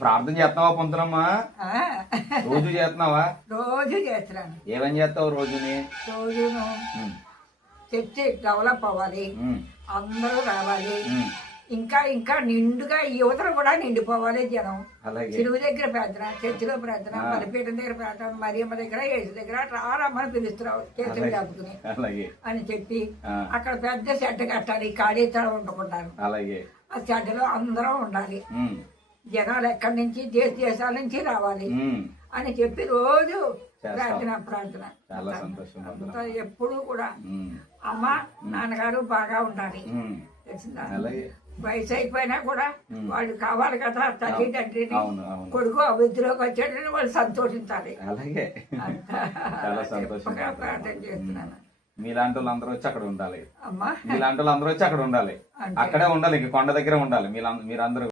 ప్రార్థన చేస్తున్నావా పొంతులమ్మా? రోజు చేస్తున్నావా? రోజు చేస్తున్నాను. ఏమని చేస్తావు రోజుని? రోజును చర్చి డెవలప్ అవ్వాలి, అందరూ రావాలి, ఇంకా ఇంకా నిండుగా యువతలు కూడా నిండిపోవాలి జనం. చెరువు దగ్గర ప్రార్థన, చర్చిలో ప్రార్థన, బలిపీఠం దగ్గర ప్రార్థన, మరియమ్మ దగ్గర, యేసు దగ్గర రారమ్మని పిలుస్తున్నావు చేతులు జాపుకుని అని చెప్పి అక్కడ పెద్ద చెడ్డ కట్టాలి, ఖాళీ స్థలం ఉండకుండా ఆ చెడ్డలో అందరం ఉండాలి. జనాలు ఎక్కడి నుంచి దేశాల నుంచి రావాలి అని చెప్పి రోజు ప్రార్థన ఎప్పుడు కూడా అమ్మ నాన్నగారు బాగా ఉండాలి. తెలిసిందా? వయసు అయిపోయినా కూడా వాళ్ళు కావాలి కదా, తల్లి తండ్రిని కొడుకు అభివృద్ధిలోకి వచ్చేటని వాళ్ళు సంతోషించాలి. ప్రార్థన చేస్తున్నాను. మీలాంటి వాళ్ళు అందరూ వచ్చి అక్కడ ఉండాలి. మీలాంటి వాళ్ళు అందరూ వచ్చి అక్కడ ఉండాలి. అక్కడే ఉండాలి, కొండ దగ్గర ఉండాలి మీరందరూ.